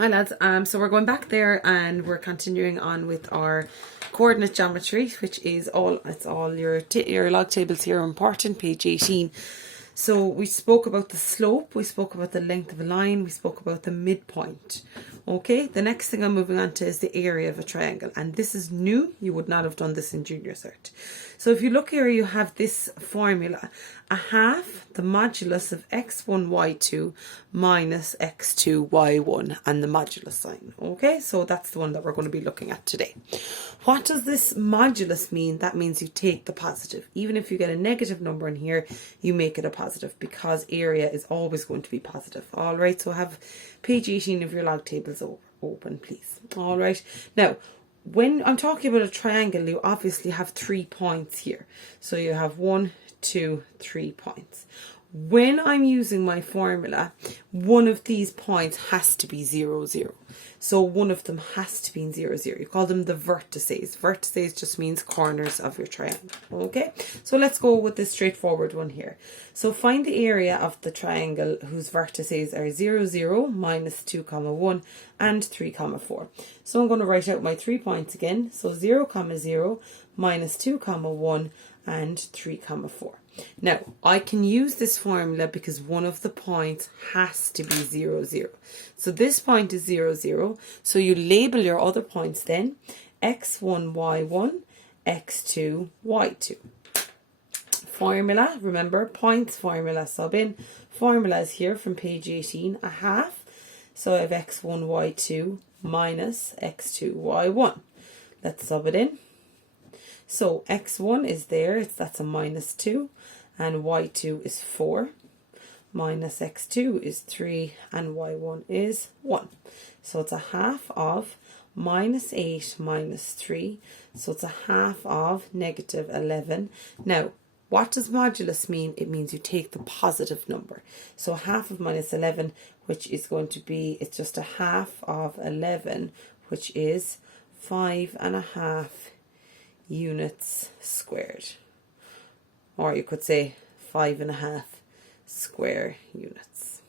Hi lads, so we're going back there and we're continuing on with our coordinate geometry, which is all your log tables here are important, page 18. So we spoke about the slope, we spoke about the length of a line, we spoke about the midpoint. Okay, the next thing I'm moving on to is the area of a triangle, and this is new. You would not have done this in junior cert. So if you look here, you have this formula: a half the modulus of x1 y2 minus x2 y1, and the modulus sign. Okay, so that's the one that we're going to be looking at today. What does this modulus mean? That means you take the positive. Even if you get a negative number in here, you make it a positive, because area is always going to be positive. All right, so have page 18 of your log tables open, please. All right, now when I'm talking about a triangle, you obviously have 3 points here. So you have 1, 2, 3 points. When I'm using my formula, one of these points has to be 0, 0. So one of them has to be in 0, 0. You call them the vertices. Vertices just means corners of your triangle. Okay, so let's go with this straightforward one here. So find the area of the triangle whose vertices are 0, 0, minus 2, 1, and 3, 4. So I'm going to write out my 3 points again. So 0, 0, minus 2, 1, and 3, 4. Now, I can use this formula because one of the points has to be 0, 0. So this point is 0, 0. So you label your other points then: x1, y1, x2, y2. Formula, remember, points formula, sub in. Formula is here from page 18, a half. So I have x1, y2 minus x2, y1. Let's sub it in. So x1 is there, that's a minus 2, and y2 is 4, minus x2 is 3, and y1 is 1. So it's a half of minus 8 minus 3, so it's a half of negative 11. Now, what does modulus mean? It means you take the positive number. So half of minus 11, which is going to be, it's just a half of 11, which is 5.5 units squared, or you could say 5.5 square units.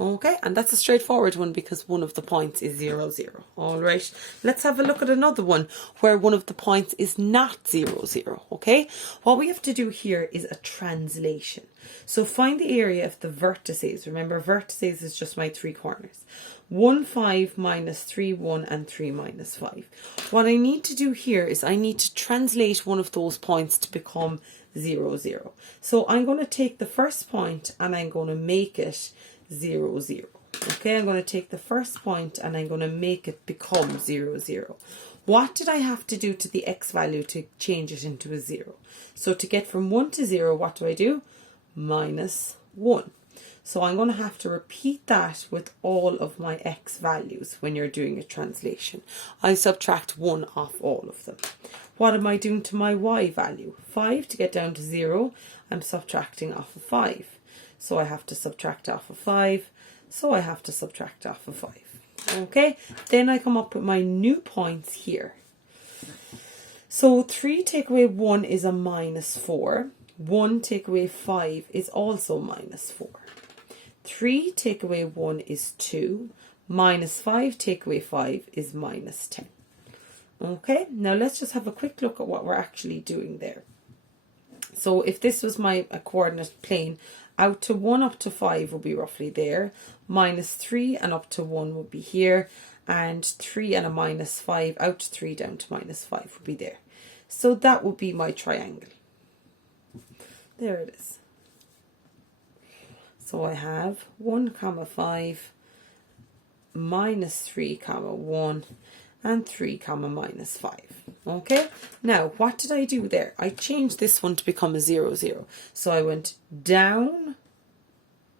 Okay, and that's a straightforward one because one of the points is 0, 0. All right, let's have a look at another one where one of the points is not 0, 0. Okay, what we have to do here is a translation. So find the area of the vertices. Remember, vertices is just my 3 corners. 1, 5, minus 3, 1, and 3, minus 5. What I need to do here is I need to translate one of those points to become 0, 0. So I'm going to take the first point and I'm going to make it 0, 0. Okay, I'm going to take the first point and I'm going to make it become 0, 0. What did I have to do to the x value to change it into a 0? So to get from 1 to 0, what do? Minus 1. So I'm going to have to repeat that with all of my x values when you're doing a translation. I subtract 1 off all of them. What am I doing to my y value? 5 to get down to 0, I'm subtracting off of 5. So I have to subtract off of 5. So I have to subtract off of 5. Okay, then I come up with my new points here. So 3 take away 1 is a minus 4. 1 take away 5 is also minus 4. 3 take away 1 is 2. Minus 5 take away 5 is minus 10. Okay, now let's just have a quick look at what we're actually doing there. So if this was my coordinate plane, out to 1 up to 5 will be roughly there. Minus 3 and up to 1 will be here. And 3 and a minus 5, out to 3 down to minus 5 will be there. So that would be my triangle. There it is. So I have 1, 5, minus 3, 1, and 3, minus 5. Okay, now what did I do there? I changed this one to become a 0, 0. So I went down,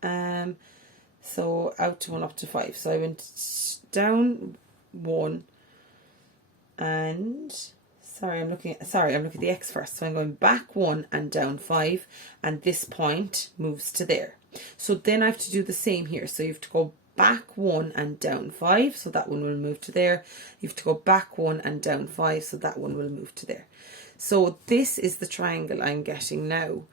so out to 1 up to 5. So I went down 1, and I'm looking at the x first. So I'm going back 1 and down 5, and this point moves to there. So then I have to do the same here. So you have to go back 1 and down 5, so that one will move to there. You have to go back 1 and down 5, so that one will move to there. So this is the triangle I'm getting now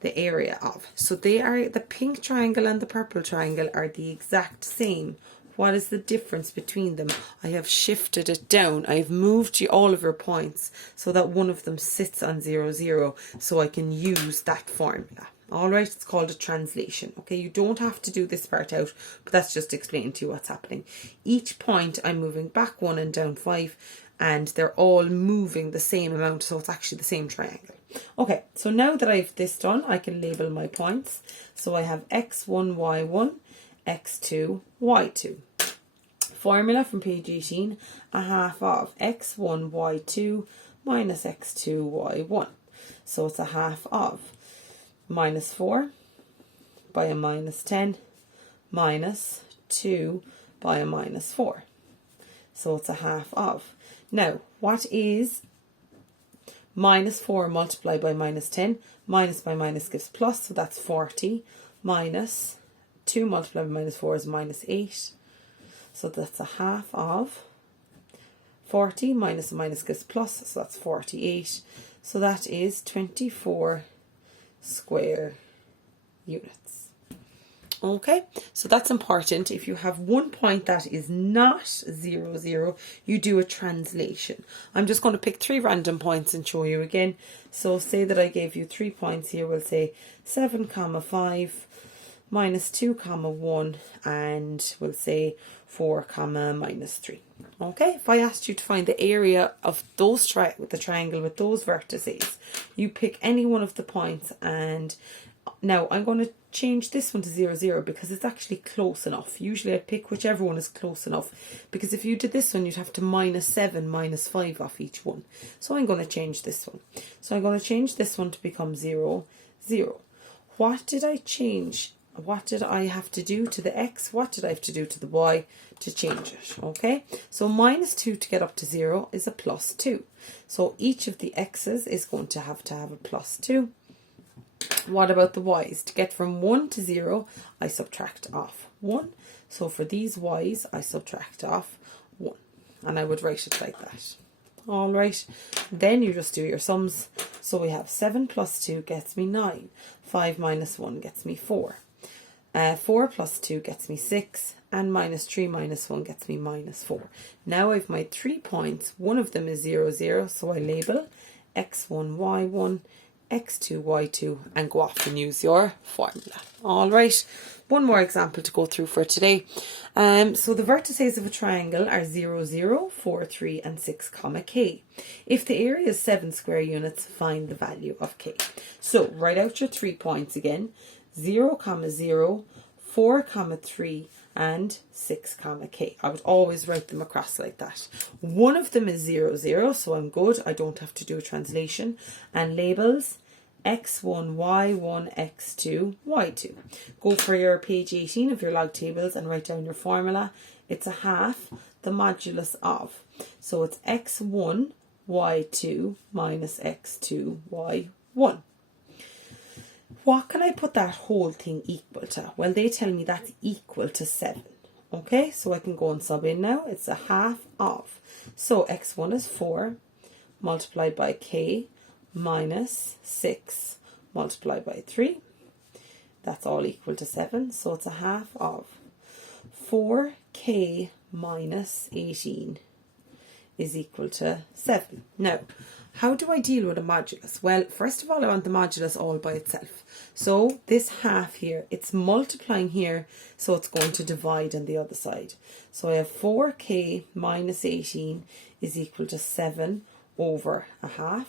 the area of. So they are, the pink triangle and the purple triangle are the exact same. What is the difference between them? I have shifted it down. I've moved all of your points so that one of them sits on 0, 0, so I can use that formula. All right, it's called a translation. Okay, you don't have to do this part out, but that's just explaining to you what's happening. Each point I'm moving back 1 and down 5, and they're all moving the same amount, so it's actually the same triangle. Okay, so now that I've this done, I can label my points. So I have x1, y1, x2, y2. Formula from page 18, a half of x1, y2 minus x2, y1. So it's a half of minus 4 by a minus 10 minus 2 by a minus 4. So it's a half of. Now, what is minus 4 multiplied by minus 10? Minus by minus gives plus, so that's 40. Minus 2 multiplied by minus 4 is minus 8. So that's a half of 40 minus a minus gives plus, so that's 48. So that is 24 square units. Okay, so that's important. If you have one point that is not 0, 0, you do a translation. I'm just going to pick 3 random points and show you again. So say that I gave you 3 points here. We'll say 7, 5, minus 2, 1, and we'll say 4, minus 3. Okay, if I asked you to find the area of those the triangle with those vertices, you pick any one of the points, and now I'm going to change this one to 0, 0 because it's actually close enough. Usually I pick whichever one is close enough, because if you did this one, you'd have to minus 7, minus 5 off each one. So I'm going to change this one. So I'm going to change this one to become 0, 0. What did I change? What did I have to do to the x? What did I have to do to the y to change it? Okay, so minus 2 to get up to 0 is a plus 2. So each of the x's is going to have a plus 2. What about the y's? To get from 1 to 0, I subtract off 1. So for these y's, I subtract off 1. And I would write it like that. All right, then you just do your sums. So we have 7 plus 2 gets me 9. 5 minus 1 gets me 4. 4 plus 2 gets me 6, and minus 3 minus 1 gets me minus 4. Now I've my 3 points. One of them is 0, 0, so I label x1, y1, x2, y2, and go off and use your formula. All right, one more example to go through for today. So the vertices of a triangle are 0, 0, 4, 3, and 6, k. If the area is 7 square units, find the value of k. So write out your 3 points again. 0, 0, 4, 3, and 6, k. I would always write them across like that. One of them is 0, 0, so I'm good. I don't have to do a translation. And labels x1, y1, x2, y2. Go for your page 18 of your log tables and write down your formula. It's a half the modulus of. So it's x1, y2 minus x2, y1. What can I put that whole thing equal to? Well, they tell me that's equal to 7. Okay, so I can go and sub in now. It's a half of. So x1 is 4 multiplied by k minus 6 multiplied by 3. That's all equal to 7. So it's a half of 4k minus 18 is equal to 7. Now, how do I deal with a modulus? Well, first of all, I want the modulus all by itself. So this half here, it's multiplying here, so it's going to divide on the other side. So I have 4k minus 18 is equal to 7 over a half.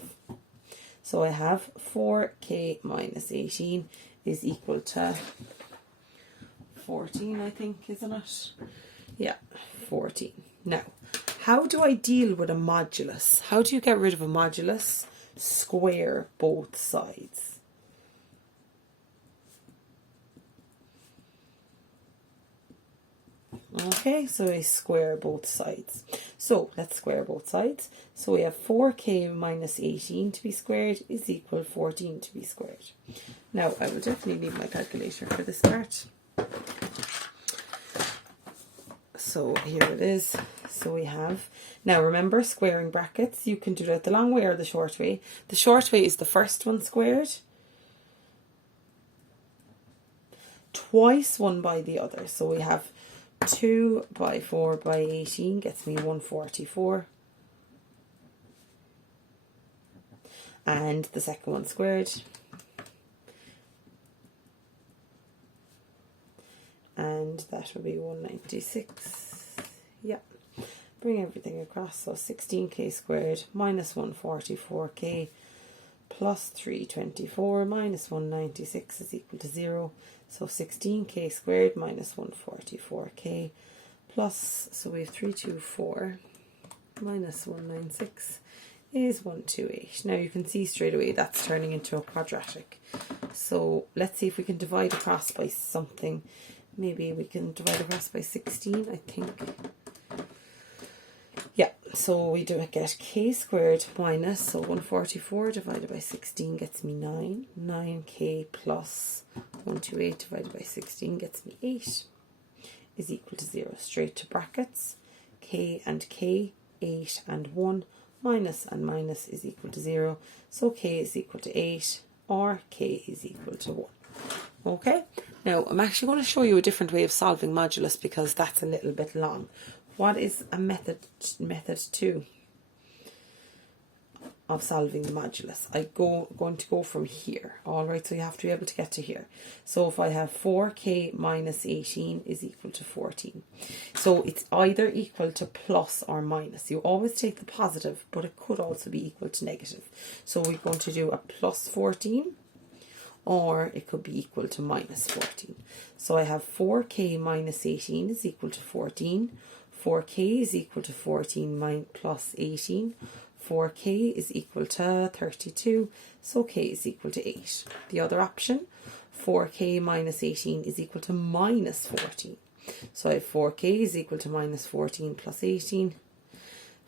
So I have 4k minus 18 is equal to 14, I think, isn't it? Yeah, 14. Now, how do I deal with a modulus? How do you get rid of a modulus? Square both sides. Okay, so I square both sides. So let's square both sides. So we have 4k minus 18 to be squared is equal to 14 to be squared. Now, I will definitely need my calculator for this part. So here it is. So we have, now remember, squaring brackets, you can do that the long way or the short way. The short way is the first one squared twice one by the other. So we have 2 by 4 by 18 gets me 144. And the second one squared. And that will be 196. Yeah. Bring everything across. So 16k squared minus 144k plus 324 minus 196 is equal to 0. So 16k squared minus 144k plus, so we have 324 minus 196 is 128. Now you can see straight away that's turning into a quadratic. So let's see if we can divide across by something. Maybe we can divide across by 16, I think. Yeah, so we do get k squared minus, so 144 divided by 16 gets me 9. 9k plus 128 divided by 16 gets me 8 is equal to 0. Straight to brackets. K and k, 8 and 1, minus and minus is equal to 0. So k is equal to 8 or k is equal to 1. Okay, now I'm actually going to show you a different way of solving modulus because that's a little bit long. What is a method 2 of solving the modulus? I'm going to go from here. Alright, so you have to be able to get to here. So if I have 4k minus 18 is equal to 14. So it's either equal to plus or minus. You always take the positive, but it could also be equal to negative. So we're going to do a plus 14. Or it could be equal to minus 14. So I have 4k minus 18 is equal to 14. 4k is equal to 14 plus 18. 4k is equal to 32. So k is equal to 8. The other option, 4k minus 18 is equal to minus 14. So I have 4k is equal to minus 14 plus 18.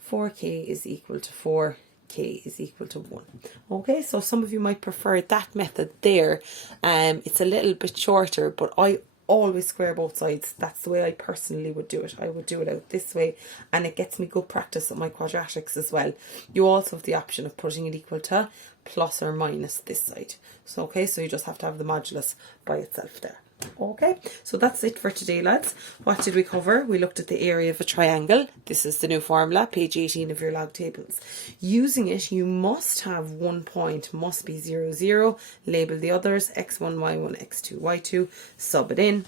4k is equal to 4. K is equal to 1. Okay, so some of you might prefer that method there. It's a little bit shorter, but I always square both sides. That's the way I personally would do it. I would do it out this way, and it gets me good practice at my quadratics as well. You also have the option of putting it equal to plus or minus this side. So okay, so you just have to have the modulus by itself there. Okay, so that's it for today, lads. What did we cover? We looked at the area of a triangle. This is the new formula, page 18 of your log tables. Using it, you must have one point, must be 0, 0. Label the others, x1, y1, x2, y2. Sub it in.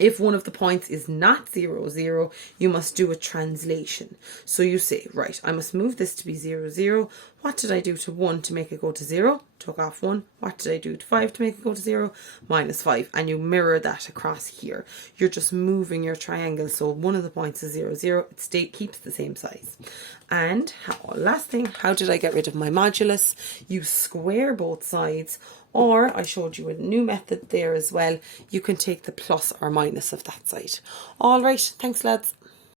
If one of the points is not 0, 0, you must do a translation. So you say, right, I must move this to be 0, 0. What did I do to 1 to make it go to 0? Took off 1. What did I do to 5 to make it go to 0? Minus 5. And you mirror that across here. You're just moving your triangle. So one of the points is 0, 0. It keeps the same size. And last thing, how did I get rid of my modulus? You square both sides. Or I showed you a new method there as well. You can take the plus or minus of that side. All right. Thanks, lads.